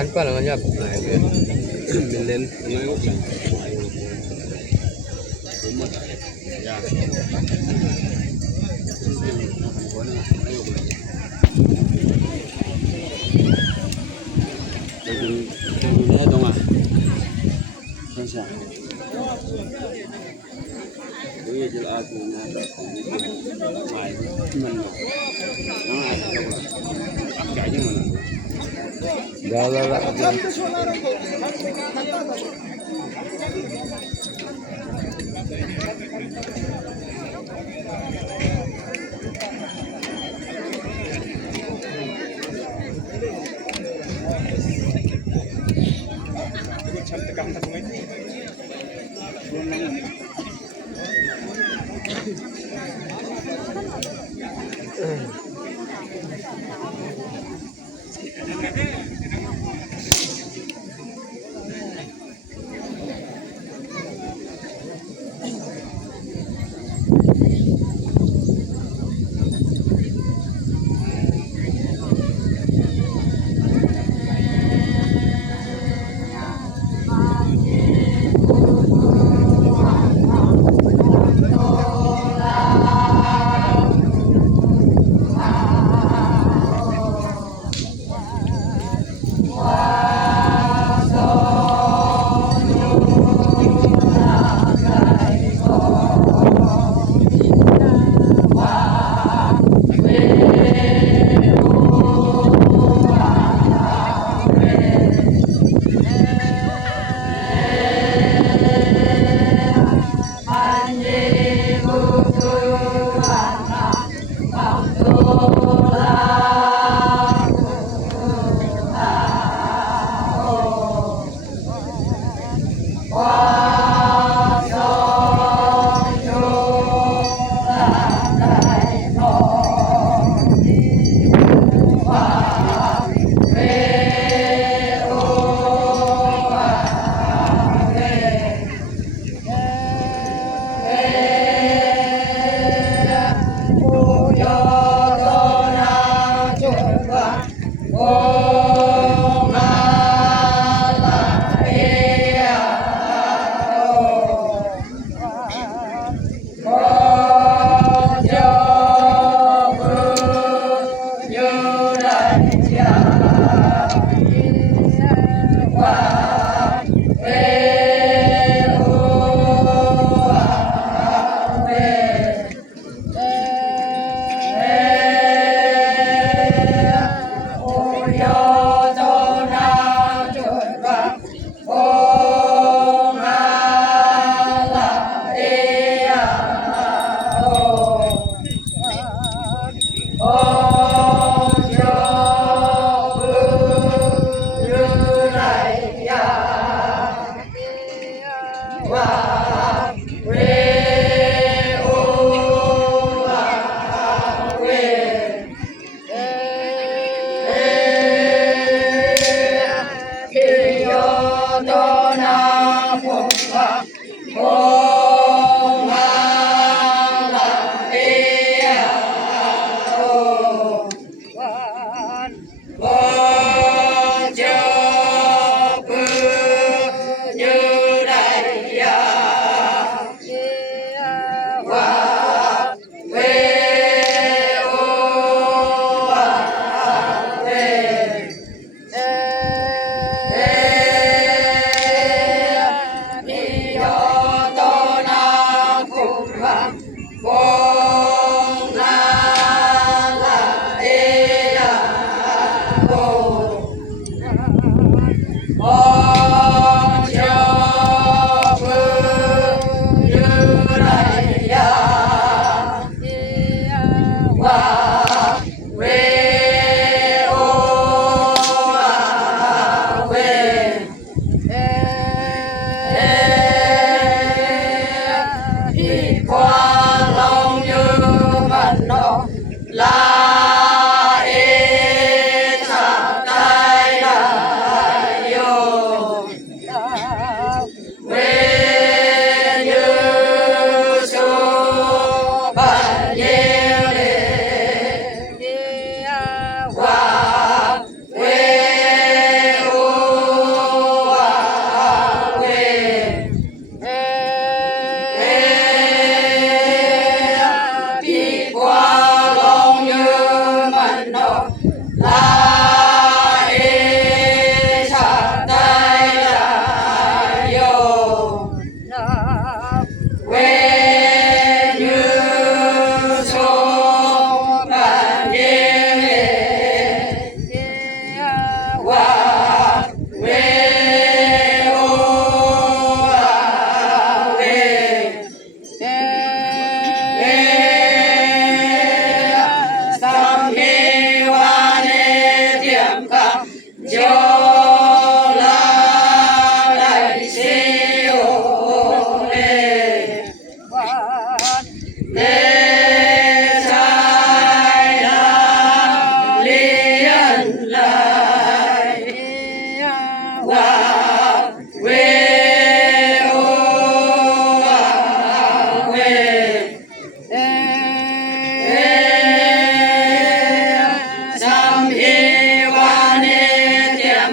Tanpa namanya Milen.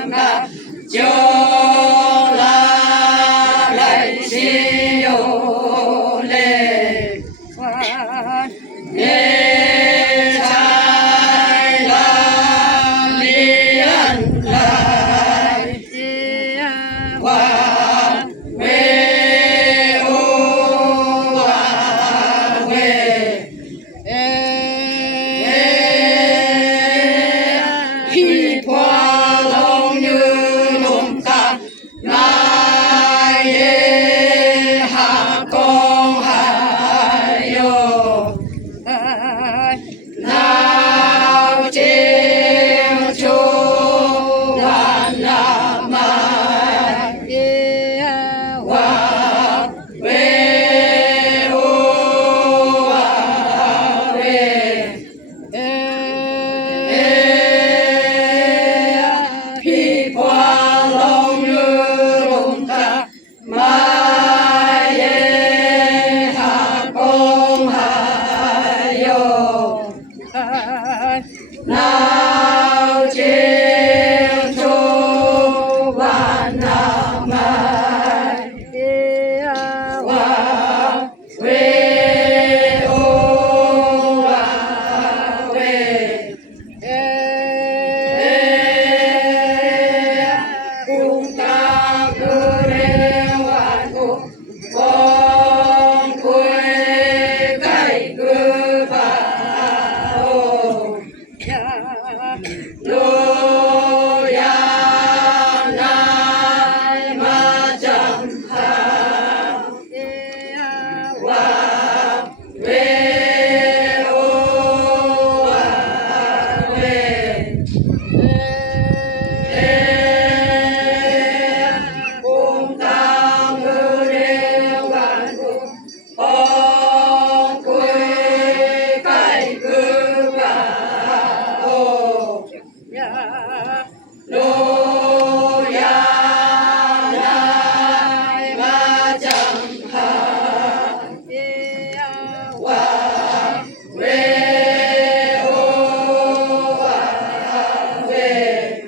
na cho la lại si yo le nghe trái la li an lại qua về ô qua về khi qua lòng như lòng ta lại hạ con hạ yo nào chiều chu và nam qua về ô về khi qua lòng như lòng ta mai hạ con hạ yo nào chiều chu và nam qua về ô về cùng ta cứ đeo hoàn cuộc con quê cây cứ vào lô ya nai ma chẳng hà qua về ô về cùng ta cứ đeo hoàn cuộc con quê cây cứ vào lô ya nai ma chẳng hà qua về ô về